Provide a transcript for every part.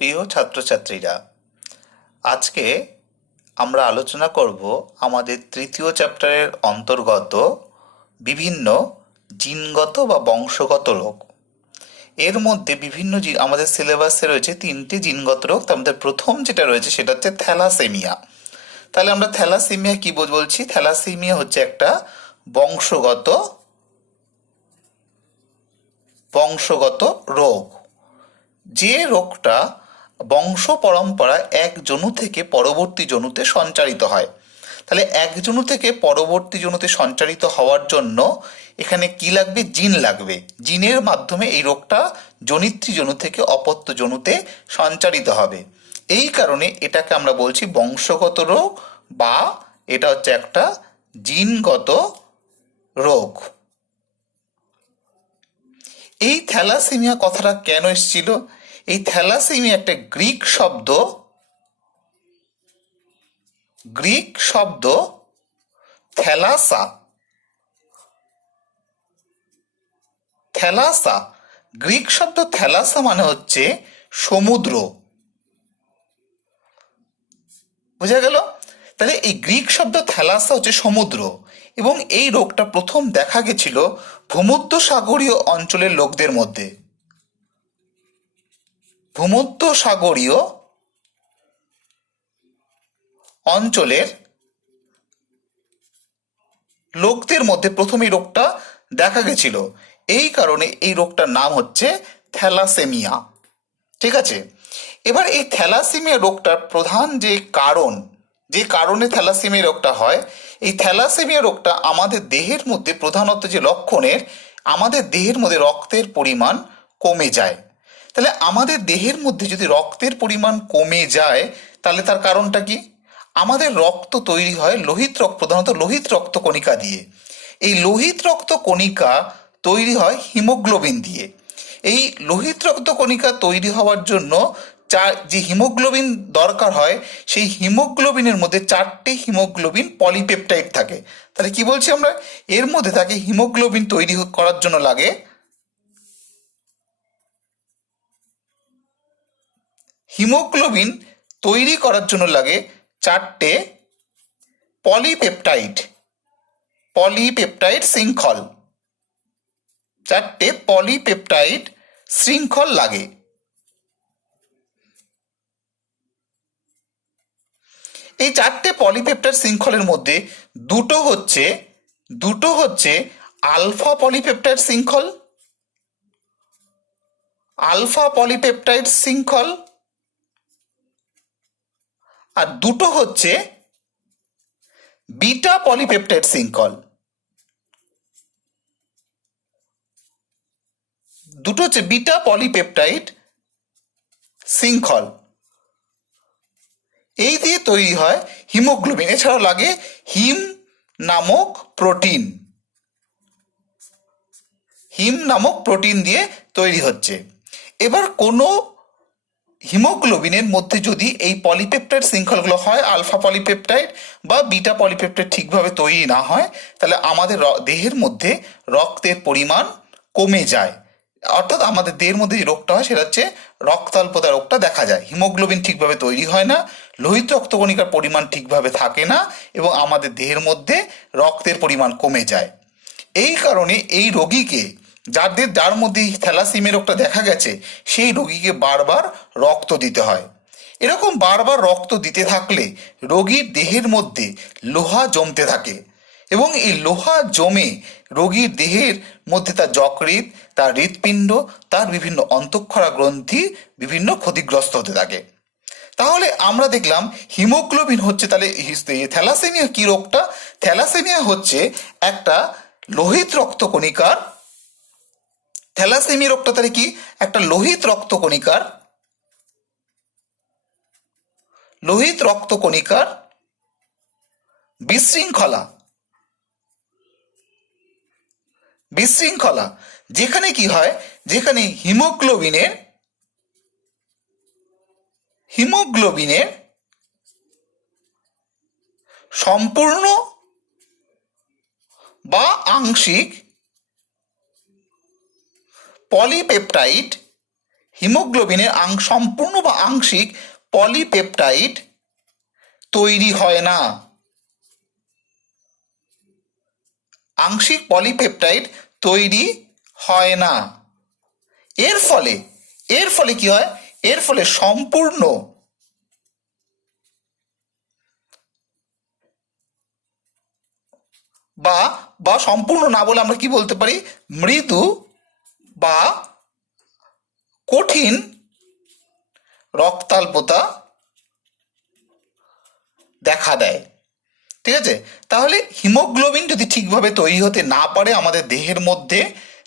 প্রিয় ছাত্রছাত্রীরা, আজকে আমরা আলোচনা করব আমাদের তৃতীয় চ্যাপ্টারের অন্তর্গত বিভিন্ন জিনগত বা বংশগত রোগ। এর মধ্যে বিভিন্ন আমাদের সিলেবাসে রয়েছে 3টে জিনগত রোগ। তার মধ্যে প্রথম যেটা রয়েছে সেটা হচ্ছে থ্যালাসেমিয়া। তাহলে আমরা থ্যালাসেমিয়া কি বলছি? থ্যালাসেমিয়া হচ্ছে একটা বংশগত বংশগত রোগ, যে রোগটা বংশ পরম্পরা এক জনু থেকে পরবর্তী জনুতে সঞ্চারিত হয়। তাহলে এক জনু থেকে পরবর্তী জনুতে সঞ্চারিত হওয়ার জন্য এখানে কি লাগবে? জিন লাগবে। জিনের মাধ্যমে এই রোগটা জনিত্রী জনু থেকে অপত্য জনুতে সঞ্চারিত হবে। এই কারণে এটাকে আমরা বলছি বংশগত রোগ, বা এটা হচ্ছে একটা জিনগত রোগ। এই থ্যালাসেমিয়া কথাটা কেন এসেছিল? এই থ্যালাসেমিয়া একটা গ্রিক শব্দ থ্যালাসা। গ্রিক শব্দ থ্যালাসা মানে হচ্ছে সমুদ্র। বুঝা গেল? তাহলে এই গ্রিক শব্দ থ্যালাসা হচ্ছে সমুদ্র, এবং এই রোগটা প্রথম দেখা গেছিল ভূমধ্যসাগরীয় অঞ্চলের লোকদের মধ্যে। ভূমধ্যসাগরীয় অঞ্চলের লোকদের মধ্যে প্রথম এই রোগটা দেখা গেছিল। এই কারণে এই রোগটার নাম হচ্ছে থ্যালাসেমিয়া। ঠিক আছে? এবার এই থ্যালাসেমিয়া রোগটার প্রধান যে কারণে থ্যালাসেমিয়া রোগটা হয়, এই থ্যালাসেমিয়া রোগটা আমাদের দেহের মধ্যে প্রধানত যে লক্ষণের, আমাদের দেহের মধ্যে রক্তের পরিমাণ কমে যায়। তাহলে আমাদের দেহের মধ্যে যদি রক্তের পরিমাণ কমে যায়, তাহলে তার কারণটা কি? আমাদের রক্ত তৈরি হয় প্রধানত লোহিত রক্তকণিকা দিয়ে। এই লোহিত রক্তকণিকা তৈরি হয় হিমোগ্লোবিন দিয়ে। এই লোহিত রক্তকণিকা তৈরি হওয়ার জন্য যে হিমোগ্লোবিন দরকার হয়, সেই হিমোগ্লোবিনের মধ্যে 4টে হিমোগ্লোবিন পলিপেপটাইড থাকে। তাহলে কি বলছি আমরা? এর মধ্যে থাকে হিমোগ্লোবিন তৈরি করার জন্য লাগে হিমোগ্লোবিন তৈরি করার জন্য লাগে 4টে পলিপেপটাইড শৃঙ্খল। 4টে পলিপেপটাইড শৃঙ্খল লাগে। এই 4টে পলিপেপটাইড শৃঙ্খলের মধ্যে দুটো হচ্ছে আলফা পলিপেপটাইড শৃঙ্খল, আর দুটো হচ্ছে বিটা পলিপেপটাইড শৃঙ্খল। এই দিয়ে তৈরি হয় হিমোগ্লোবিন। এছাড়াও লাগে হিম নামক প্রোটিন দিয়ে তৈরি হচ্ছে। এবার কোনো হিমোগ্লোবিনের মধ্যে যদি এই পলিপেপটাইড শৃঙ্খলগুলো হয়, আলফা পলিপেপটাইড বা বিটা পলিপেপটাইড ঠিকভাবে তৈরি না হয়, তাহলে আমাদের দেহের মধ্যে রক্তের পরিমাণ কমে যায়। অর্থাৎ আমাদের দেহের মধ্যে যে রোগটা হয় সেটা হচ্ছে রক্তাল্পতা রোগটা দেখা যায়। হিমোগ্লোবিন ঠিকভাবে তৈরি হয় না, লোহিত রক্তকণিকার পরিমাণ ঠিকভাবে থাকে না, এবং আমাদের দেহের মধ্যে রক্তের পরিমাণ কমে যায়। এই কারণে এই রোগীকে, যার মধ্যে থ্যালাসেমিয়া রোগটা দেখা গেছে, সেই রোগীকে বারবার রক্ত দিতে হয়। এরকম বারবার রক্ত দিতে থাকলে রোগীর দেহের মধ্যে লোহা জমতে থাকে, এবং এই লোহা জমে রোগীর দেহের মধ্যে তার যকৃৎ, তার হৃৎপিণ্ড, তার বিভিন্ন অন্তঃক্ষরা গ্রন্থি বিভিন্ন ক্ষতিগ্রস্ত হতে থাকে। তাহলে আমরা দেখলাম হিমোগ্লোবিন হচ্ছে, তাহলে থ্যালাসেমিয়া কি রোগটা? থ্যালাসেমিয়া হচ্ছে একটা লোহিত রক্তকণিকার থ্যালাসেমিয়া রোগটা তাহলে কি? একটা লোহিত রক্তকণিকার বিশৃঙ্খলা, যেখানে কি হয়? যেখানে হিমোগ্লোবিনের সম্পূর্ণ বা আংশিক পলিপেপটাইড হিমোগ্লোবিনের সম্পূর্ণ বা আংশিক পলিপেপটাইড তৈরি হয় না। আংশিক পলিপেপটাইড তৈরি হয় না। এর ফলে কি হয়? এর ফলে সম্পূর্ণ বা সম্পূর্ণ না বলে আমরা কি বলতে পারি, মৃদু বা কঠিন রক্তাল্পতা দেখা দেয়। ঠিক আছে, তাহলে হিমোগ্লোবিন যদি ঠিকভাবে তৈরি হতে না পারে আমাদের দেহের মধ্যে,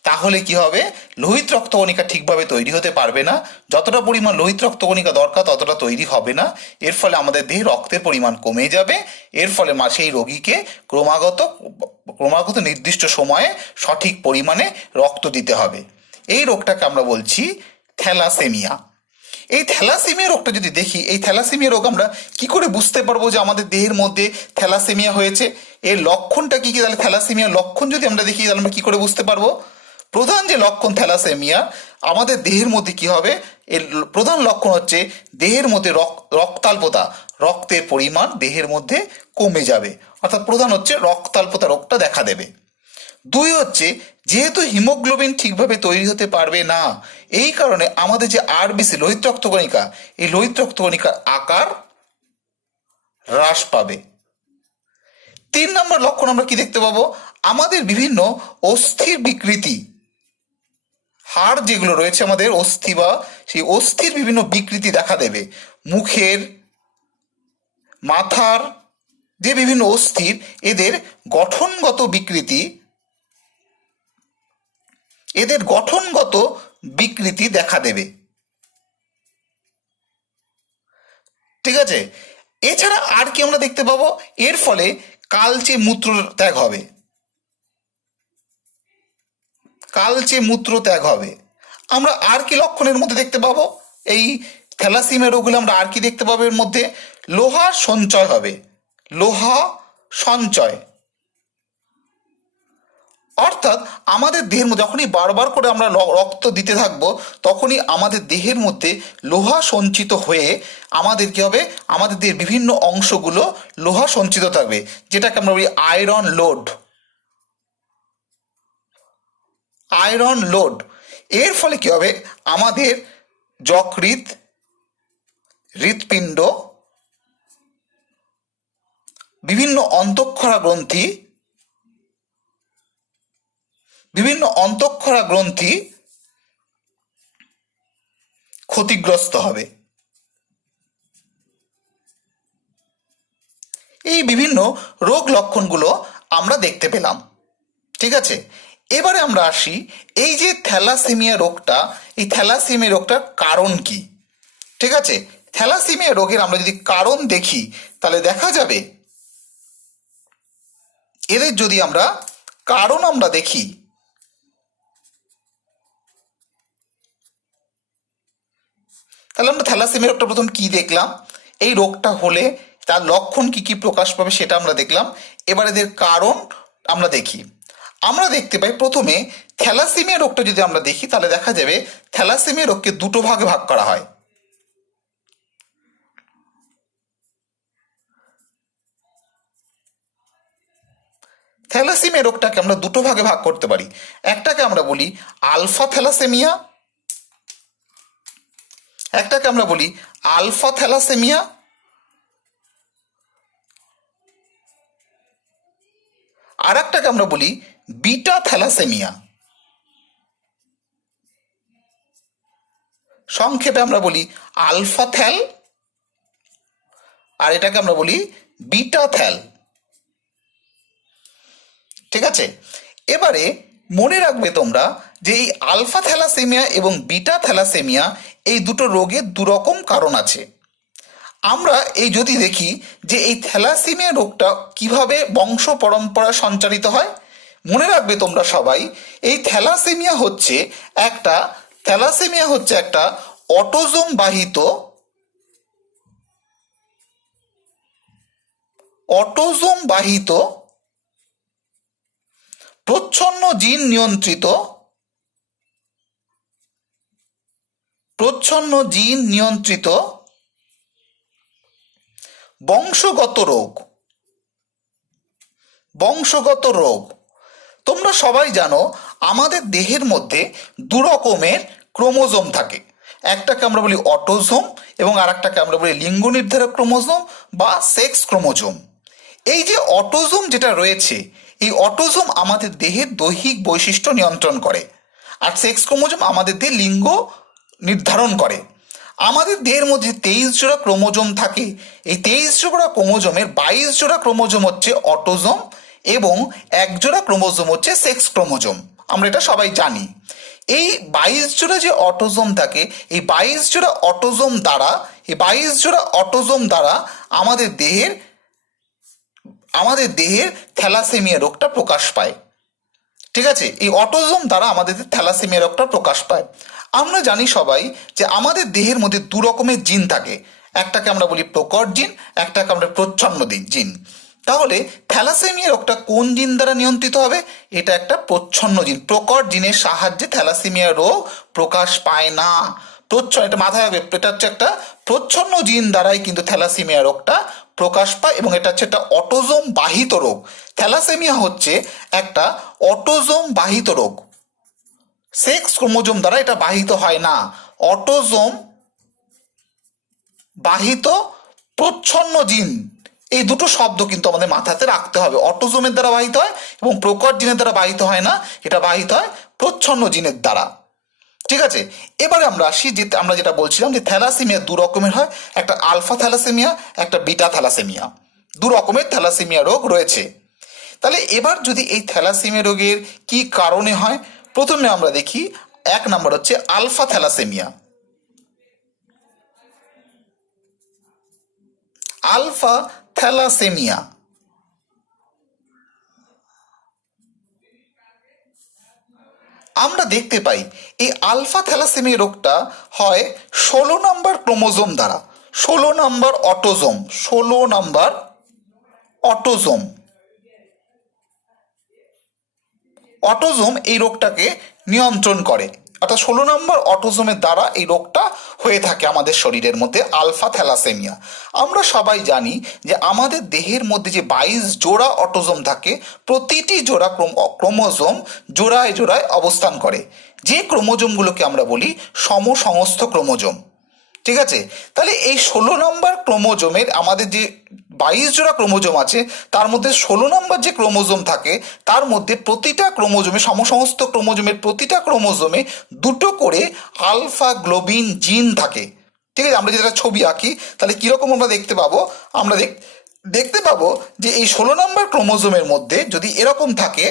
তাহলে কি হবে? লোহিত রক্তকণিকা ঠিকভাবে তৈরি হতে পারবে না। যতটা পরিমাণ লোহিত রক্তকণিকা দরকার ততটা তৈরি হবে না। এর ফলে আমাদের দেহে রক্তের পরিমাণ কমে যাবে। এর ফলে সেই রোগীকে ক্রমাগত নির্দিষ্ট সময়ে সঠিক পরিমাণে রক্ত দিতে হবে। এই রোগটাকে আমরা বলছি থ্যালাসেমিয়া। এই থ্যালাসেমিয়া রোগটা যদি দেখি, এই থ্যালাসেমিয়া রোগ আমরা কি করে বুঝতে পারবো যে আমাদের দেহের মধ্যে থ্যালাসেমিয়া হয়েছে? এর লক্ষণটা কি কি? তাহলে থ্যালাসেমিয়ার লক্ষণ যদি আমরা দেখি তাহলে আমরা কি করে বুঝতে পারবো? প্রধান যে লক্ষণ থ্যালাসেমিয়া, আমাদের দেহের মধ্যে কি হবে? এর প্রধান লক্ষণ হচ্ছে দেহের মধ্যে রক্তাল্পতা, রক্তের পরিমাণ দেহের মধ্যে কমে যাবে, অর্থাৎ প্রধান হচ্ছে রক্তাল্পতা রোগটা দেখা দেবে। দুই হচ্ছে, যেহেতু হিমোগ্লোবিন ঠিকভাবে তৈরি হতে পারবে না, এই কারণে আমাদের যে আরবিসি লোহিত রক্তকণিকা, এই লোহিত রক্তকণিকার আকার হ্রাস পাবে। 3 নম্বর লক্ষণ আমরা কি দেখতে পাবো? আমাদের বিভিন্ন অস্থির বিকৃতি, হাড় যেগুলো রয়েছে আমাদের অস্থি বা সেই অস্থির বিভিন্ন বিকৃতি দেখা দেবে। মুখের, মাথার যে বিভিন্ন অস্থির, এদের গঠনগত বিকৃতি দেখা দেবে। ঠিক আছে, এছাড়া আর কি আমরা দেখতে পাবো? এর ফলে কালচে মূত্র ত্যাগ হবে। আমরা আর কি লক্ষণের মধ্যে দেখতে পাবো? এই থ্যালাসেমিয়া রোগগুলো আমরা আর কি দেখতে পাবো? এর মধ্যে লোহা সঞ্চয় হবে। অর্থাৎ আমাদের দেহের মধ্যে যখনই বারবার করে আমরা রক্ত দিতে থাকবো, তখনই আমাদের দেহের মধ্যে লোহা সঞ্চিত হয়ে আমাদের কি হবে? আমাদের দেহের বিভিন্ন অংশগুলো লোহা সঞ্চিত থাকবে, যেটাকে আমরা বলি আয়রন লোড। এর ফলে কি হবে? আমাদের যকৃৎ, হৃৎপিণ্ড, বিভিন্ন অন্তঃক্ষরা গ্রন্থি ক্ষতিগ্রস্ত হবে। এই বিভিন্ন রোগ লক্ষণগুলো আমরা দেখতে পেলাম। ঠিক আছে, এবারে আমরা আসি, এই যে থ্যালাসেমিয়া রোগটার কারণ কি? ঠিক আছে, থ্যালাসেমিয়া রোগের আমরা যদি কারণ দেখি, তাহলে দেখা যাবে এদের যদি আমরা কারণ দেখি, তাহলে আমরা থ্যালাসেমিয়া রোগটা প্রথম কি দেখলাম? এই রোগটা হলে তার লক্ষণ কি কি প্রকাশ পাবে সেটা আমরা দেখলাম। এবার এদের কারণ আমরা দেখি। আমরা দেখতে পাই প্রথমে থ্যালাসেমিয়া রোগটা যদি আমরা দেখি, তাহলে দেখা যাবে থ্যালাসেমিয়া রোগকে দুটো ভাগে ভাগ করা হয়। থ্যালাসেমিয়া রোগটাকে আমরা দুটো ভাগে ভাগ করতে পারি। একটাকে আমরা বলি আলফা থ্যালাসেমিয়া, আর একটাকে আমরা বলি বিটা থ্যালাসেমিয়া। সংক্ষেপে আমরা বলি আলফা থ্যাল, আর এটাকে আমরা বলি বিটা থ্যাল। ঠিক আছে, এবারে মনে রাখবে তোমরা যে এই আলফা থ্যালাসেমিয়া এবং বিটা থ্যালাসেমিয়া এই দুটো রোগের দুরকম কারণ আছে। আমরা এই যদি দেখি যে এই থ্যালাসেমিয়া রোগটা কিভাবে বংশ পরম্পরা সঞ্চারিত হয়, মনে রাখবে তোমরা সবাই, এই থ্যালাসেমিয়া হচ্ছে একটা অটোজোম বাহিত প্রচ্ছন্ন জিন নিয়ন্ত্রিত প্রচ্ছন্ন জিন নিয়ন্ত্রিত বংশগত রোগ। বংশগত রোগ, তোমরা সবাই জানো আমাদের দেহের মধ্যে দু রকমের ক্রোমোজোম থাকে, একটাকে আমরা বলি অটোজোম এবং আর একটাকে আমরা বলি লিঙ্গ নির্ধারক ক্রোমোজোম বা সেক্স ক্রোমোজোম। এই যে অটোজোম যেটা রয়েছে, এই অটোজোম আমাদের দেহের দৈহিক বৈশিষ্ট্য নিয়ন্ত্রণ করে, আর সেক্স ক্রোমোজোম আমাদের দেহে লিঙ্গ নির্ধারণ করে। আমাদের দেহের মধ্যে 23 জোড়া ক্রোমোজোম থাকে। এই 23 জোড়া ক্রোমোজোমের 22 জোড়া ক্রোমোজোম হচ্ছে অটোজোম এবং 1 জোড়া ক্রোমোজোম হচ্ছে সেক্স ক্রোমোজোম। আমরা এটা সবাই জানি। এই 22 জোড়া যে অটোজোম থাকে, এই 22 জোড়া অটোজোম দ্বারা আমাদের দেহের থ্যালাসেমিয়া রোগটা প্রকাশ পায়। ঠিক আছে, এই অটোজোম দ্বারা আমাদের থ্যালাসেমিয়া রোগটা প্রকাশ পায়। আমরা জানি সবাই যে আমাদের দেহের মধ্যে দু রকমের জিন থাকে, একটাকে আমরা বলি প্রকট জিন, একটাকে আমরা প্রচ্ছন্ন জিন। তাহলে থ্যালাসেমিয়া রোগটা কোন জিন দ্বারা নিয়ন্ত্রিত হবে? এটা একটা প্রচ্ছন্ন জিন। প্রকট জিনের সাহায্যে থ্যালাসেমিয়া রোগ প্রকাশ পায় না। এটা মাথায় রাখবে, এটা হচ্ছে একটা প্রচ্ছন্ন জিন দ্বারাই কিন্তু থ্যালাসেমিয়া রোগটা প্রকাশ পায় এবং এটা হচ্ছে একটা অটোজোম বাহিত রোগ। থ্যালাসেমিয়া হচ্ছে একটা অটোজোম বাহিত রোগ, সেক্স ক্রোমোজোম দ্বারা এটা বাহিত হয় না। অটোজোম বাহিত প্রচ্ছন্ন জিন, এই দুটো শব্দ কিন্তু আমাদের মাথাতে রাখতে হবে। অটোজোমের দ্বারা বাহিত হয় এবং প্রকট জিনের দ্বারা বাহিত হয় না, এটা বাহিত হয় প্রচ্ছন্ন জিনের দ্বারা। ঠিক আছে, এবারে আমরা আসি যে আমরা যেটা বলছিলাম যে থ্যালাসেমিয়া দু রকমের হয়, একটা আলফা থ্যালাসেমিয়া, একটা বিটা থ্যালাসেমিয়া। দু রকমের থ্যালাসেমিয়া রোগ রয়েছে। তাহলে এবার যদি এই থ্যালাসেমিয়া রোগের কি কারণে হয়, প্রথমে আমরা দেখি 1 নম্বর হচ্ছে আলফা থ্যালাসেমিয়া। আলফা থ্যালাসেমিয়া আমরা দেখতে পাই এই আলফা থ্যালাসেমিয়া রোগটা হয় 16 নম্বর ক্রোমোজোম দ্বারা, 16 নম্বর অটোজোম, 16 নম্বর অটোজোম। অটোজোম এই রোগটাকে নিয়ন্ত্রণ করে, অর্থাৎ 16 নম্বর অটোজোমের দ্বারা এই রোগটা হয়ে থাকে আমাদের শরীরের মধ্যে, আলফা থ্যালাসেমিয়া। আমরা সবাই জানি যে আমাদের দেহের মধ্যে যে 22 জোড়া অটোজোম থাকে, প্রতিটি জোড়া ক্রোমোজোম জোড়ায় জোড়ায় অবস্থান করে, যে ক্রোমোজোমগুলোকে আমরা বলি সমসংস্থ ক্রোমোজোম। ঠিক আছে, তাহলে এই 16 নম্বর ক্রোমোজোমের আমাদের যে 22 জোড়া ক্রোমোজোম আছে, তার মধ্যে 16 নম্বর যে ক্রোমোজোম থাকে, তার মধ্যে প্রতিটা ক্রোমোজোমে, সমসমস্ত ক্রোমোজোমের প্রতিটা ক্রোমোজোমে দুটো করে আলফা গ্লোবিন জিন থাকে। ঠিক আছে, আমরা যেটা ছবি আঁকি তাহলে কীরকম আমরা দেখতে পাবো? আমরা দেখতে পাবো যে এই 16 নম্বর ক্রোমোজোমের মধ্যে যদি এরকম থাকে,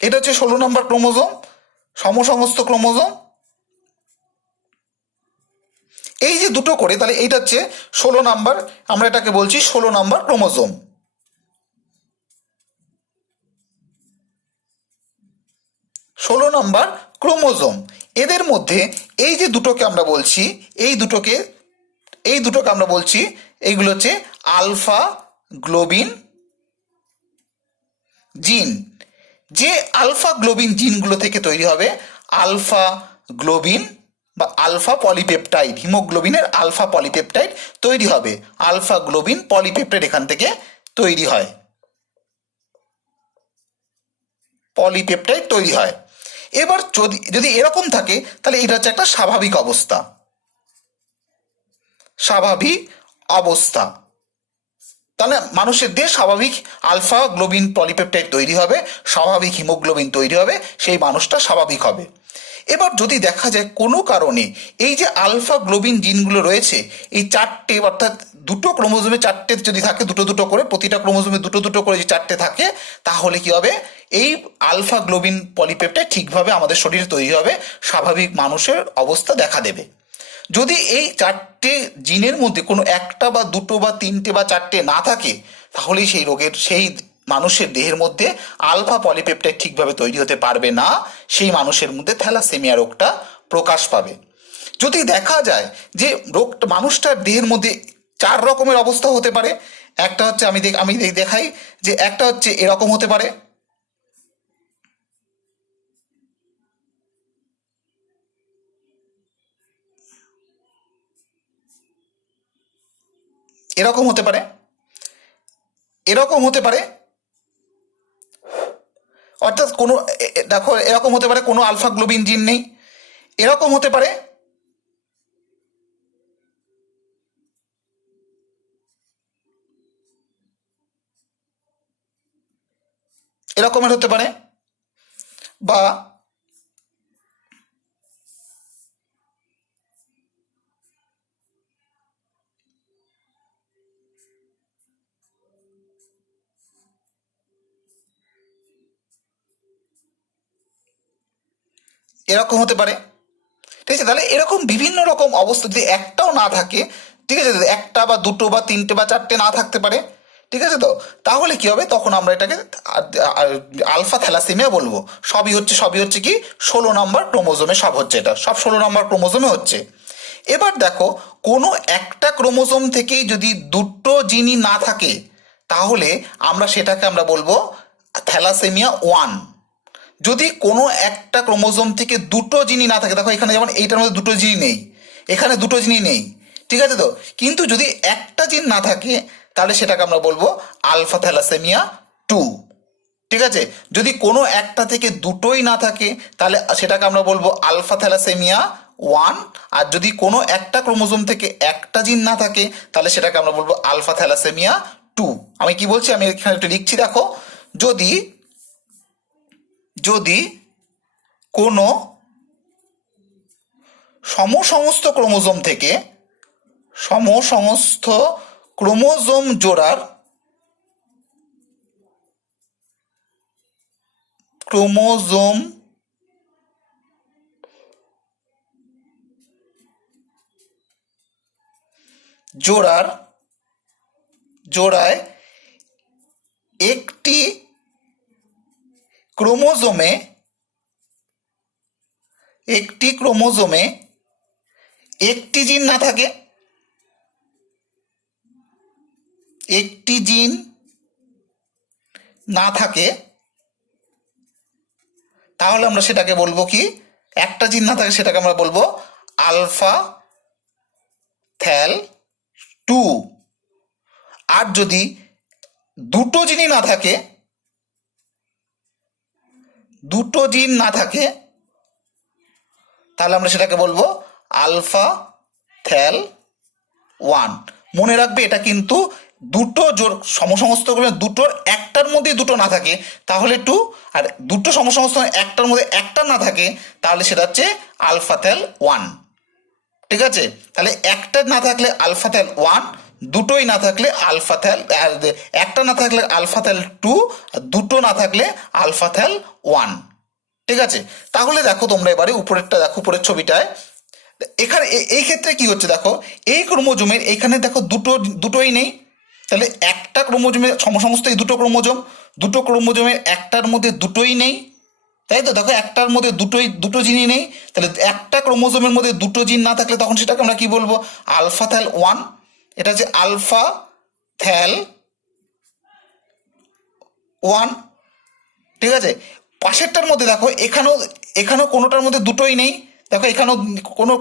এটা হচ্ছে 16 নম্বর ক্রোমোজোম, সমসমস্ত ক্রোমোজোম। এই যে দুটো করে, তাহলে এইটা হচ্ছে 16 নম্বর, আমরা এটাকে বলছি 16 নম্বর ক্রোমোজোম। 16 নম্বর ক্রোমোজোম, এদের মধ্যে এই যে দুটোকে আমরা বলছি, এই দুটোকে আমরা বলছি, এইগুলো হচ্ছে আলফা গ্লোবিন জিন। যে আলফা গ্লোবিন জিনগুলো থেকে তৈরি হবে আলফা গ্লোবিন বা আলফা পলিপেপটাইড, হিমোগ্লোবিনের আলফা পলিপেপটাইড তৈরি হবে। আলফা গ্লোবিন পলিপেপটাইড এখান থেকে তৈরি হয়, পলিপেপটাইড তৈরি হয়। এবার যদি এরকম থাকে তাহলে এটা হচ্ছে একটা স্বাভাবিক অবস্থা, স্বাভাবিক অবস্থা। তাহলে মানুষের দেহে স্বাভাবিক আলফা গ্লোবিন পলিপেপটাইড তৈরি হবে, স্বাভাবিক হিমোগ্লোবিন তৈরি হবে, সেই মানুষটা স্বাভাবিক হবে। এবার যদি দেখা যায় কোনো কারণে এই যে আলফা গ্লোবিন জিনগুলো রয়েছে, এই চারটে, অর্থাৎ দুটো ক্রোমোজোমে চারটে যদি থাকে, দুটো দুটো করে, প্রতিটা ক্রোমোজোমে দুটো দুটো করে যে চারটে থাকে, তাহলে কি হবে? এই আলফা গ্লোবিন পলিপেপটাইড ঠিকভাবে আমাদের শরীরে তৈরি হবে, স্বাভাবিক মানুষের অবস্থা দেখা দেবে। যদি এই চারটে জিনের মধ্যে কোনো একটা বা দুটো বা তিনটে বা চারটে না থাকে, তাহলে সেই মানুষের দেহের মধ্যে আলফা পলিপেপটাইড ঠিকভাবে তৈরি হতে পারবে না, সেই মানুষের মধ্যে থ্যালাসেমিয়া রোগটা প্রকাশ পাবে। যদি দেখা যায় যে রোগটা মানুষটার দেহের মধ্যে 4 রকমের অবস্থা হতে পারে, একটা হচ্ছে আমি দেখাই যে একটা হচ্ছে এরকম হতে পারে, এরকম হতে পারে, এরকম হতে পারে, অর্থাৎ কোনো দেখো এরকম হতে পারে কোনো আলফা গ্লোবিন জিন নেই, এরকম হতে পারে, এরকমের হতে পারে, বা এরকম হতে পারে। ঠিক আছে, তাহলে এরকম বিভিন্ন রকম অবস্থা যদি একটাও না থাকে, ঠিক আছে, যদি একটা বা দুটো বা তিনটে বা চারটে না থাকতে পারে, ঠিক আছে, তো তাহলে কি হবে, তখন আমরা এটাকে আলফা থ্যালাসেমিয়া বলবো। সবই হচ্ছে কি 16 নম্বর ক্রোমোজোমে সব হচ্ছে, এটা সব 16 নম্বর ক্রোমোজোমে হচ্ছে। এবার দেখো কোনো একটা ক্রোমোজোম থেকেই যদি দুটো জিনই না থাকে, তাহলে আমরা বলবো থ্যালাসেমিয়া 1। যদি কোনো একটা ক্রোমোজোম থেকে দুটো জিনই না থাকে, দেখো এখানে যেমন এইটার মধ্যে দুটো জিনই নেই, এখানে দুটো জিনই নেই, ঠিক আছে, তো কিন্তু যদি একটা জিন না থাকে, তাহলে সেটাকে আমরা বলবো আলফা থ্যালাসেমিয়া 2। ঠিক আছে, যদি কোনো একটা থেকে দুটোই না থাকে, তাহলে সেটাকে আমরা বলবো আলফা থ্যালাসেমিয়া 1। আর যদি কোনো একটা ক্রোমোজোম থেকে একটা জিন না থাকে, তাহলে সেটাকে আমরা বলবো আলফা থ্যালাসেমিয়া 2। আমি কি বলছি, আমি এখানে একটু লিখছি, দেখো যদি যদি কোনো সমস্ত ক্রোমোজোম থেকে সমস্ত ক্রোমোজোম জোড়ার ক্রোমোজোম জোড়ায় একটি ক্রোমোজোমে একটি জিন না থাকে, একটি জিন না থাকে, তাহলে আমরা সেটাকে বলবো কি, একটা জিন না থাকে সেটাকে আমরা বলবো আলফা থ্যাল 2। আর যদি দুটো জিনই না থাকে, দুটো জিন না থাকে, তাহলে আমরা সেটাকে বলবো আলফা থ্যাল 1। মনে রাখবে এটা কিন্তু দুটো জোর সমসমস্ত দুটোর একটার মধ্যে দুটো না থাকে তাহলে 2, আর দুটো সমসমস্ত একটার মধ্যে একটা না থাকে তাহলে সেটা হচ্ছে আলফা থ্যাল 1। ঠিক আছে, তাহলে একটা না থাকলে আলফা থ্যাল 1, দুটোই না থাকলে আলফা থ্যাল, একটা না থাকলে আলফা থ্যাল 2, আর দুটো না থাকলে আলফা থ্যাল 1। ঠিক আছে, তাহলে দেখো তোমরা এবারে উপরেরটা দেখো, উপরের ছবিটায় এখানে এই ক্ষেত্রে কি হচ্ছে দেখো, এই ক্রোমোজোমের এইখানে দেখো দুটোই নেই, তাহলে একটা ক্রোমোজোমের সমস্ত এই দুটো ক্রোমোজোমের একটার মধ্যে দুটোই নেই, তাই তো, দেখো একটার মধ্যে দুটো জিনই নেই, তাহলে একটা ক্রোমোজোমের মধ্যে দুটো জিন না থাকলে তখন সেটাকে আমরা কি বলবো, আলফা থ্যাল 1। এটা হচ্ছে আলফা থ্যাল 1। ঠিক আছে, পাশেরটার মধ্যে দেখো এখানেও কোনোটার মধ্যে দুটোই নেই, দেখো এখানেও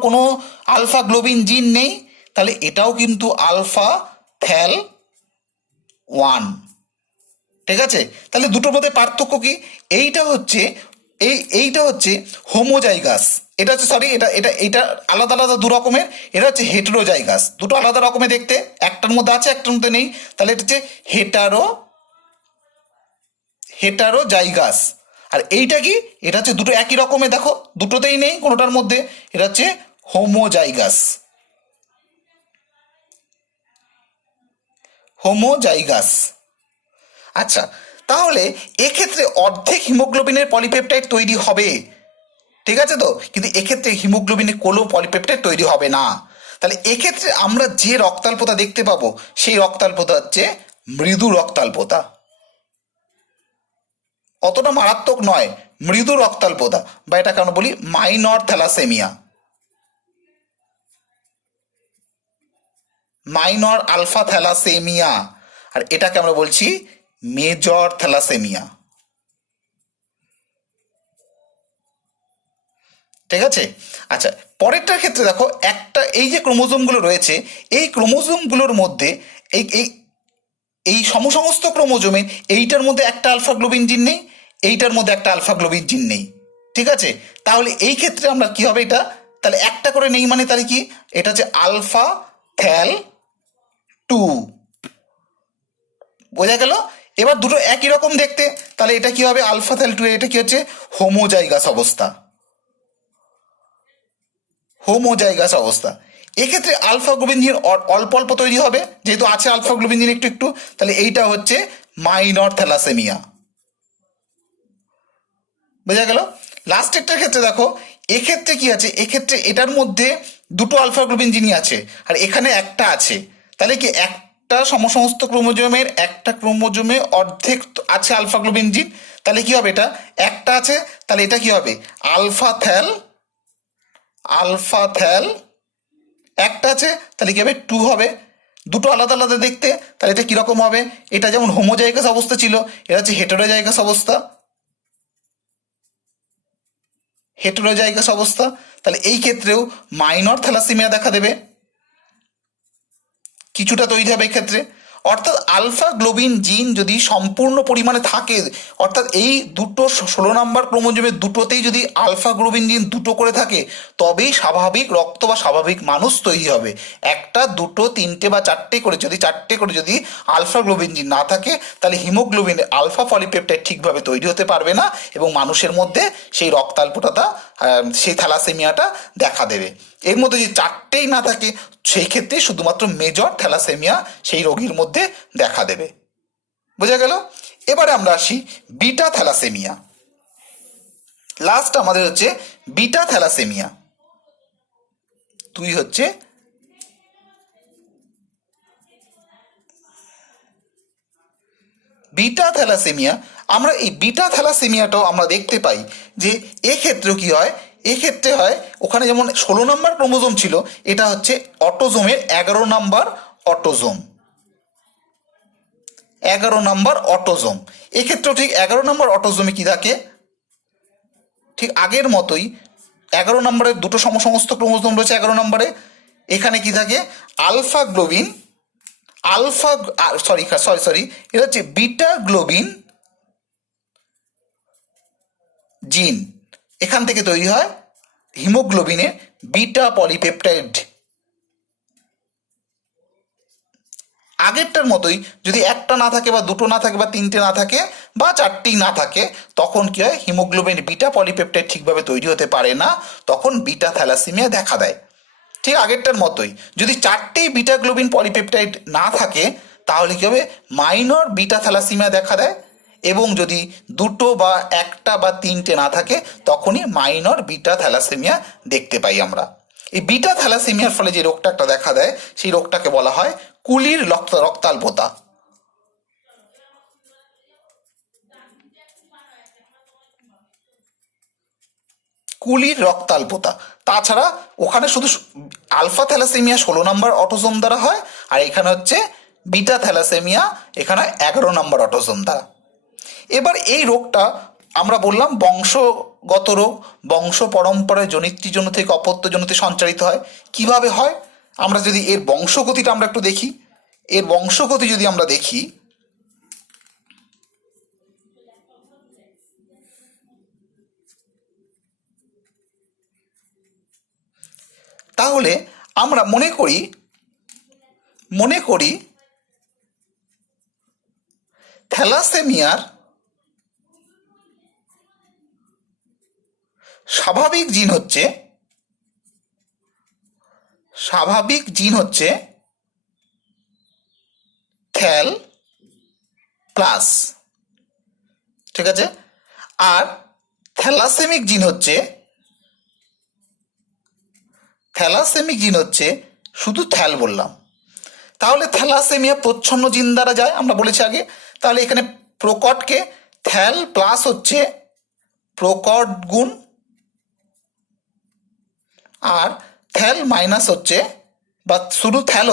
কোনো আলফা গ্লোবিন জিন নেই, তাহলে এটাও কিন্তু আলফা থ্যাল 1। ঠিক আছে, তাহলে দুটোর মধ্যে পার্থক্য কি, এইটা হচ্ছে হোমোজাইগাস, এটা হচ্ছে সরি এটা এটা এটা আলাদা আলাদা দু রকমের, এটা হচ্ছে হেটেরোজাইগাস, দুটো আলাদা রকমের দেখতে, একটার মধ্যে আছে একটার মধ্যে নেই, তাহলে এটা হচ্ছে হেটারোজাইগাস। আর এইটা কি, এটা হচ্ছে দুটো একই রকমের, দেখো দুটোতেই নেই কোনোটার মধ্যে, এটা হচ্ছে হোমোজাইগাস। আচ্ছা, তাহলে এক্ষেত্রে অর্ধেক হিমোগ্লোবিনের পলিপেপটাইড তৈরি হবে, ঠিক আছে, তো কিন্তু এক্ষেত্রে হিমোগ্লোবিনের কোনো পলিপেপটাইড তৈরি হবে না। তাহলে এক্ষেত্রে আমরা যে রক্তাল্পতা দেখতে পাবো সেই রক্তাল্পতা হচ্ছে মৃদু রক্তাল্পতা, অতটা মারাত্মক নয়, মৃদু রক্তাল্পতা, বা এটাকে আমরা বলি মাইনর আলফা থ্যালাসেমিয়া, আর এটাকে আমরা বলছি মেজর থ্যালাসেমিয়া। ঠিক আছে, আচ্ছা, পরেরটার ক্ষেত্রে দেখো একটা এই যে ক্রোমোজোমগুলো রয়েছে, এই ক্রোমোজোমগুলোর মধ্যে এই এই এই সমস্ত ক্রোমোজোমে এইটার মধ্যে একটা আলফা গ্লোবিন জিন নেই, এইটার মধ্যে একটা আলফা গ্লোবিন জিন নেই, ঠিক আছে? তাহলে এই ক্ষেত্রে আমরা কি হবে, এটা তাহলে একটা করে নেই মানে তাহলে কি, এটা হচ্ছে আলফা থ্যাল 2, বোঝা গেল? এবার দুটো একই রকম দেখতে, তাহলে এটা কি হবে, আলফা থ্যাল 2, এটা কি হচ্ছে হোমোজাইগাস অবস্থা, হোমোজাইগাস অবস্থা। এক্ষেত্রে আলফা গ্লোবিন জিন অল্প অল্প তৈরি হবে, যেহেতু আছে আলফা গ্লোবিন জিন একটু একটু, তাহলে এইটা হচ্ছে মাইনর থ্যালাসেমিয়া, বোঝা গেল? লাস্টেরটার ক্ষেত্রে দেখো, এক্ষেত্রে কি আছে, এক্ষেত্রে এটার মধ্যে দুটো আলফা গ্লোবিন জিনই আছে আর এখানে একটা আছে, তাহলে কি একটা সমস্ত ক্রোমোজোমের একটা ক্রোমোজোমে অর্ধেক আছে আলফা গ্লোবিন জিন, তাহলে কি হবে, এটা একটা আছে, তাহলে এটা কি হবে আলফা থ্যাল, আলফা থ্যাল একটা আছে, তাহলে কি হবে 2 হবে, দুটো আলাদা আলাদা দেখতে, তাহলে এটা কিরকম হবে, এটা যেমন হোমোজাইগাস অবস্থা ছিল, এটা হচ্ছে হেটেরোজাইগাস অবস্থা, হেটেরোজাইগাস অবস্থা। তাহলে এই ক্ষেত্রেও মাইনর থ্যালাসেমিয়া দেখা দেবে, কিছুটা তৈরি হবে এক্ষেত্রে। অর্থাৎ আলফা গ্লোবিন জিন যদি সম্পূর্ণ পরিমাণে থাকে, অর্থাৎ এই দুটো 16 নম্বর ক্রোমোজোমের দুটোতেই যদি আলফা গ্লোবিন জিন দুটো করে থাকে, তবেই স্বাভাবিক রক্ত বা স্বাভাবিক মানুষ তৈরি হবে। একটা দুটো তিনটে বা চারটে করে যদি আলফা গ্লোবিন জিন না থাকে, তাহলে হিমোগ্লোবিন আলফা পলিপেপটাইড ঠিকভাবে তৈরি হতে পারবে না এবং মানুষের মধ্যে সেই রক্তাল্পতা, সেই থ্যালাসেমিয়াটা দেখা দেবে। এর মধ্যে যদি চারটেই না থাকে, সেই ক্ষেত্রে শুধুমাত্র মেজর থ্যালাসেমিয়া সেই রোগীর মধ্যে দেখা দেবে, বোঝা গেল? এবারে আমরা আসি বিটা থ্যালাসেমিয়া। লাস্ট আমাদের হচ্ছে বিটা থ্যালাসেমিয়া। হচ্ছে বিটা থ্যালাসেমিয়া। আমরা এই বিটা থ্যালাসেমিয়াটাও আমরা দেখতে পাই যে এক্ষেত্রেও কি হয়, এক্ষেত্রে হয় ওখানে যেমন 16 নম্বর ক্রোমোজোম ছিল, এটা হচ্ছে অটোজোমের 11 নম্বর অটোজোম, 11 নম্বর অটোজোম। এক্ষেত্রেও ঠিক 11 নম্বর অটোজোমে কি থাকে, ঠিক আগের মতোই 11 নম্বরের দুটো সমস্ত ক্রোমোজোম রয়েছে 11 নম্বরে, এখানে কি থাকে alpha globin, alpha sorry sorry sorry এটা হচ্ছে বিটা গ্লোবিন জিন, এখান থেকে তৈরি হয় হিমোগ্লোবিনের বিটা পলিপেপটাইড। আগেরটার মতোই যদি একটা না থাকে বা দুটো না থাকে বা তিনটে না থাকে বা চারটি না থাকে, তখন কি হয় হিমোগ্লোবিন বিটা পলিপেপটাইড ঠিকভাবে তৈরি হতে পারে না, তখন বিটা থ্যালাসেমিয়া দেখা দেয়। ঠিক আগেরটার মতোই যদি চারটেই বিটা গ্লোবিন পলিপেপটাইড না থাকে, তাহলে কি হবে মাইনর বিটা থ্যালাসেমিয়া দেখা দেয়, এবং যদি দুটো বা একটা বা তিনটে না থাকে, তখনই মাইনর বিটা থ্যালাসেমিয়া দেখতে পাই আমরা। এই বিটা থ্যালাসেমিয়ার ফলে যে রোগটা একটা দেখা দেয়, সেই রোগটাকে বলা হয় কুলির রক্তাল্পতা। কুলির রক্তাল্পতা। তাছাড়া ওখানে শুধু আলফা থ্যালাসেমিয়া 16 নম্বর অটোজোম দ্বারা হয়, আর এখানে হচ্ছে বিটা থ্যালাসেমিয়া এখানে 11 নম্বর অটোজোম দ্বারা। এবার এই রোগটা আমরা বললাম বংশগত রোগ, বংশ পরম্পরায় জনিতৃজনু থেকে অপত্যজনুতে সঞ্চারিত হয়। কিভাবে হয়, আমরা যদি এর বংশগতিটা আমরা একটু দেখি, এর বংশগতি যদি আমরা দেখি, তাহলে আমরা মনে করি থ্যালাসেমিয়ার স্বাভাবিক জিন হচ্ছে থ্যাল প্লাস, ঠিক আছে? আর থ্যালাসেমিক জিন হচ্ছে শুধু থ্যাল বললাম। তাহলে থ্যালাসেমিয়া প্রচ্ছন্ন জিন দ্বারা যায়, আমরা বলেছি আগে। তাহলে এখানে প্রকটকে থ্যাল প্লাস হচ্ছে প্রকট গুণ, আর থ্যাল মাইনাস হচ্ছে বা শুধু থ্যাল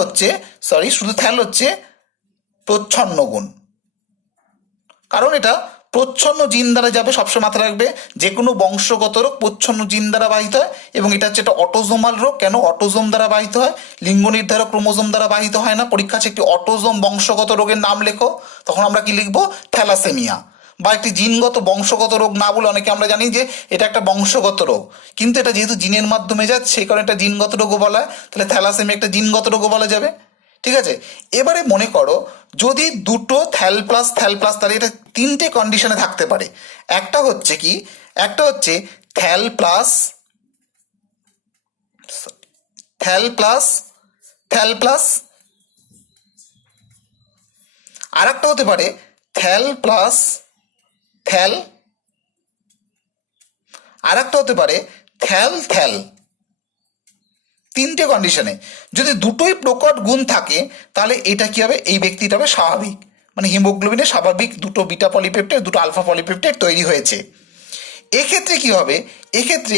হচ্ছে প্রচ্ছন্ন গুণ, কারণ এটা প্রচ্ছন্ন জিন দ্বারা যাবে, সবসময় মাথায় রাখবে যে কোনো বংশগত রোগ প্রচ্ছন্ন জিন দ্বারা বাহিত হয়, এবং এটা হচ্ছে একটা অটোজোমাল রোগ। কেন? অটোজোম দ্বারা বাহিত হয়, লিঙ্গ নির্ধারক ক্রোমোজোম দ্বারা বাহিত হয় না। পরীক্ষা আছে একটি অটোজোম বংশগত রোগের নাম লেখো, তখন আমরা কি লিখবো? থ্যালাসেমিয়া। বা একটি জিনগত বংশগত রোগ না বলে অনেকে আমরা জানি যে এটা একটা বংশগত রোগ, কিন্তু এটা যেহেতু জিনের মাধ্যমে যাচ্ছে সেই কারণে একটা জিনগত রোগও বলা হয়, তাহলে থ্যালাসেমিয়া একটা জিনগত রোগও বলা যাবে। ঠিক আছে, এবারে মনে করো যদি দুটো থ্যাল প্লাস তাহলে এটা তিনটে কন্ডিশনে থাকতে পারে। একটা হচ্ছে কি, একটা হচ্ছে থ্যাল প্লাস থ্যাল প্লাস থ্যাল প্লাস, আর একটা হতে পারে থ্যাল প্লাস থ্যাল, আর একটা হতে পারে থ্যাল থ্যাল। তিনটে কন্ডিশনে যদি দুটোই প্রকট গুণ থাকে তাহলে এটা কি হবে? এই ব্যক্তিটা হবে স্বাভাবিক, মানে হিমোগ্লোবিনের স্বাভাবিক দুটো বিটা পলিপেপটাইড দুটো আলফা পলিপেপটাইড তৈরি হয়েছে। এক্ষেত্রে কি হবে? এক্ষেত্রে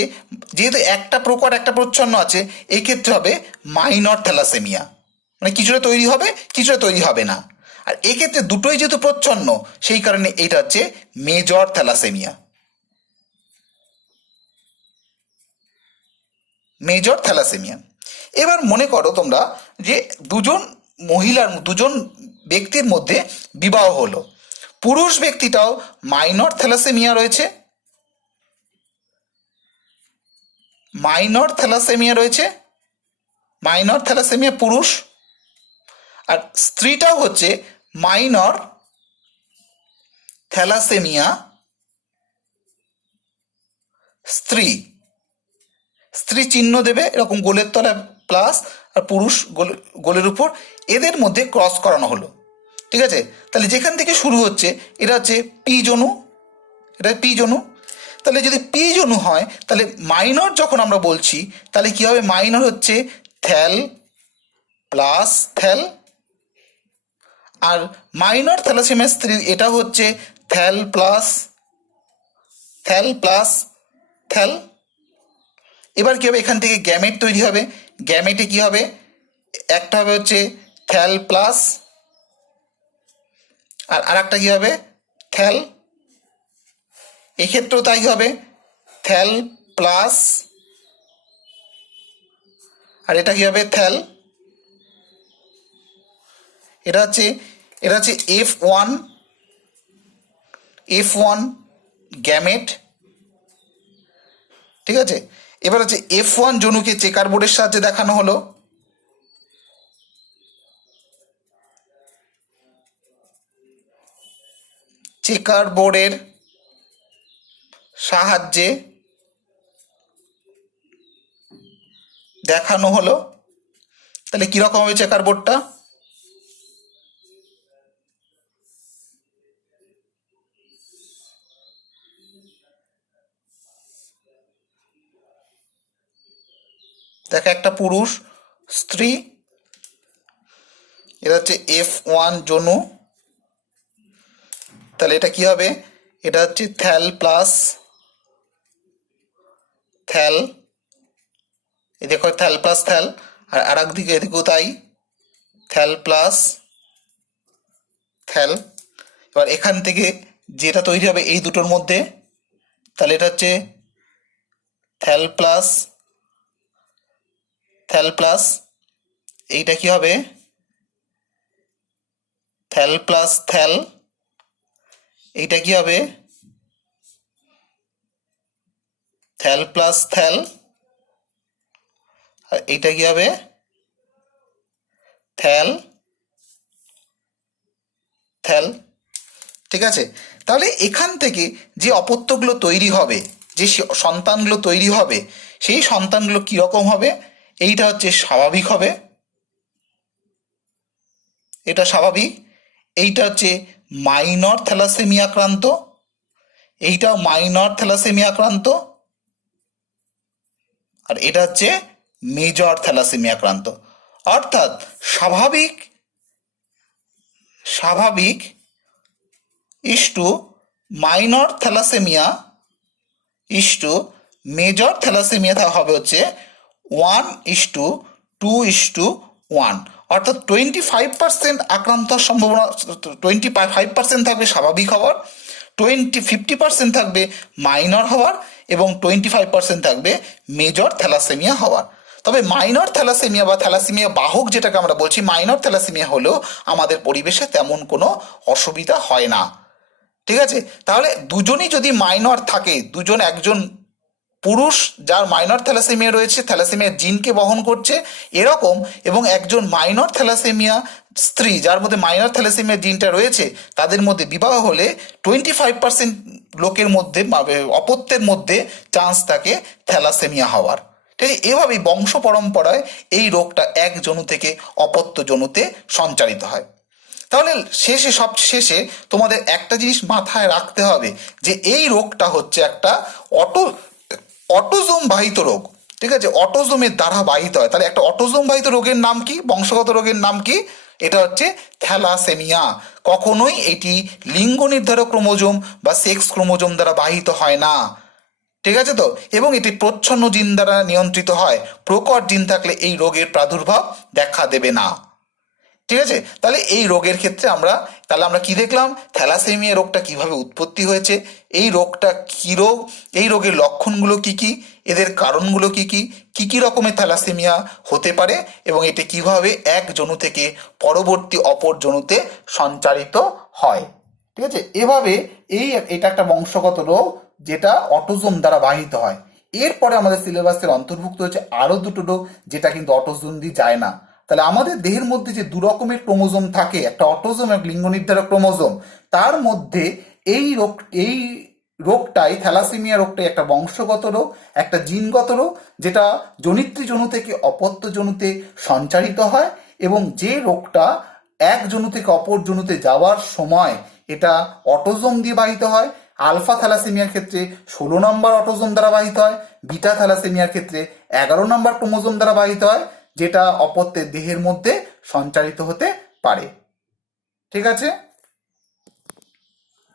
যেহেতু একটা প্রকট একটা প্রচ্ছন্ন আছে, এক্ষেত্রে হবে মাইনর থ্যালাসেমিয়া, মানে কিছুটা তৈরি হবে কিছুটা তৈরি হবে না। আর এক্ষেত্রে দুটোই যেহেতু প্রচ্ছন্ন সেই কারণে এটা হচ্ছে মেজর থ্যালাসেমিয়া, মেজর থ্যালাসেমিয়া। এবার মনে করো তোমরা যে দুজন ব্যক্তির মধ্যে বিবাহ হলো, পুরুষ ব্যক্তিটাও মাইনর থ্যালাসেমিয়া রয়েছে, মাইনর থ্যালাসেমিয়া পুরুষ, আর স্ত্রীটাও হচ্ছে মাইনর থ্যালাসেমিয়া স্ত্রী চিহ্ন দেবে এরকম গোলের তলায় প্লাস, আর পুরুষ গোলের উপর, এদের মধ্যে ক্রস করানো হলো। ঠিক আছে, তাহলে যেখান থেকে শুরু হচ্ছে এটা হচ্ছে পি জনু, এটা পি জনু। তাহলে যদি পি জনু হয় তাহলে মাইনর যখন আমরা বলছি তাহলে কি হবে? মাইনর হচ্ছে থ্যাল প্লাস থ্যাল, আর মাইনর থ্যালাসেমিয়া স্ত্রী এটা হচ্ছে থ্যাল প্লাস থ্যাল। এবার কি হবে? এখান থেকে গ্যামেট তৈরি হবে, গ্যামেটে কি হবে? একটা হবে হচ্ছে থ্যাল প্লাস, আর আরেকটা কি হবে? থ্যাল। এক্ষেত্রেও তাই হবে, থ্যাল প্লাস, আর এটা কি হবে? থ্যাল। এটা হচ্ছে F1 গ্যামেট। ঠিক আছে, এবার হচ্ছে F1 জনুকে চেকার বোর্ডের সাহায্যে দেখানো হলো। চেকার বোর্ডের সাহায্যে দেখানো হলো। তাহলে কিরকম হবে চেকার বোর্ডটা? দেখো একটা পুরুষ স্ত্রী, এটা হচ্ছে F1 জনু, তাহলে এটা কি হবে? এটা হচ্ছে থ্যাল প্লাস থ্যাল, এই দেখো থ্যাল প্লাস থ্যাল, আর আরেক দিকে এদিকেও তাই থ্যাল প্লাস থ্যাল। এবার এখান থেকে যেটা তৈরি হবে এই দুটোর মধ্যে, তাহলে এটা হচ্ছে থ্যাল প্লাস, এইটা কি হবে? থ্যাল প্লাস থ্যাল, এইটা কি হবে? থ্যাল প্লাস থ্যাল, আর এইটা কি হবে? থ্যাল। ঠিক আছে, তাহলে এখান থেকে যে অপত্যগুলো তৈরি হবে, যে সন্তানগুলো তৈরি হবে, সেই সন্তানগুলো কীরকম হবে? এইটা হচ্ছে স্বাভাবিক হবে, এটা স্বাভাবিক। এইটা হচ্ছে মাইনর থ্যালাসেমিয়া আক্রান্ত, এইটাও মাইনর থ্যালাসেমিয়া আক্রান্ত, আর এটা হচ্ছে মেজর থ্যালাসেমিয়া আক্রান্ত। অর্থাৎ স্বাভাবিক is to minor thalassaemia is to major thalassaemia হবে হচ্ছে 1:2:1, অর্থাৎ 25% আক্রান্ত সম্ভাবনা, 25% থাকবে স্বাভাবিক হওয়ার, 50% থাকবে মাইনর হওয়ার এবং 25% থাকবে মেজর থ্যালাসেমিয়া হওয়ার। তবে মাইনর থ্যালাসেমিয়া বা থ্যালাসেমিয়া বাহক যেটাকে আমরা বলছি, মাইনর থ্যালাসেমিয়া হলেও আমাদের পরিবেশে তেমন কোনো অসুবিধা হয় না। ঠিক আছে, তাহলে দুজনই যদি মাইনর থাকে, একজন পুরুষ যার মাইনর থ্যালাসেমিয়া রয়েছে, থ্যালাসেমিয়া জিনকে বহন করছে এরকম, এবং একজন মাইনর থ্যালাসেমিয়া স্ত্রী যার মধ্যে মাইনর থ্যালাসেমিয়া জিনটা রয়েছে, তাদের মধ্যে বিবাহ হলে 25% লোকের মধ্যে অপত্যের মধ্যে চান্স থাকে থ্যালাসেমিয়া হওয়ার। ঠিক আছে, এভাবেই বংশ পরম্পরায় এই রোগটা এক জনু থেকে অপত্য জনুতে সঞ্চারিত হয়। তাহলে সবশেষে তোমাদের একটা জিনিস মাথায় রাখতে হবে যে এই রোগটা হচ্ছে একটা অটোজোম বাহিত রোগ। ঠিক আছে, অটোজোমের দ্বারা বাহিত হয়। তাহলে একটা অটোজোম বাহিত রোগের নাম কি, বংশগত রোগের নাম কি? এটা হচ্ছে থ্যালাসেমিয়া। কখনোই এটি লিঙ্গ নির্ধারক ক্রোমোজোম বা সেক্স ক্রোমোজোম দ্বারা বাহিত হয় না। ঠিক আছে তো, এবং এটি প্রচ্ছন্ন জিন দ্বারা নিয়ন্ত্রিত হয়। প্রকট জিন থাকলে এই রোগের প্রাদুর্ভাব দেখা দেবে না। ঠিক আছে, তাহলে এই রোগের ক্ষেত্রে আমরা কি দেখলাম, থ্যালাসেমিয়া রোগটা কিভাবে উৎপত্তি হয়েছে, এই রোগটা কি রোগ, এই রোগের লক্ষণগুলো কি কি, এদের কারণগুলো কি কি, কি কি রকমের থ্যালাসেমিয়া হতে পারে, এবং এটি কিভাবে এক জনু থেকে পরবর্তী অপর জনুতে সঞ্চারিত হয়। ঠিক আছে, এভাবে এটা একটা বংশগত রোগ যেটা অটোজোম দ্বারা বাহিত হয়। এরপরে আমাদের সিলেবাসের অন্তর্ভুক্ত হচ্ছে আরো দুটো রোগ যেটা কিন্তু অটোজোম দিয়ে যায় না। তাহলে আমাদের দেহের মধ্যে যে দু রকমের ক্রোমোজোম থাকে, একটা অটোজোম এবং লিঙ্গ নির্ধারক ক্রোমোজোম, তার মধ্যে এই রোগটাই থ্যালাসেমিয়া রোগটাই একটা বংশগত রোগ, একটা জিনগত রোগ, যেটা জনিত্রী জনু থেকে অপত্য জনুতে সঞ্চারিত হয়, এবং যে রোগটা এক জনু থেকে অপর জনুতে যাওয়ার সময় এটা অটোজোম দিয়ে বাহিত হয়। আলফা থ্যালাসেমিয়ার ক্ষেত্রে 16 নম্বর অটোজোম দ্বারা বাহিত হয়, বিটা থ্যালাসেমিয়ার ক্ষেত্রে 11 নম্বর ক্রোমোজোম দ্বারা বাহিত হয়, যেটা অপত্যের দেহের মধ্যে সঞ্চারিত হতে পারে। ঠিক আছে।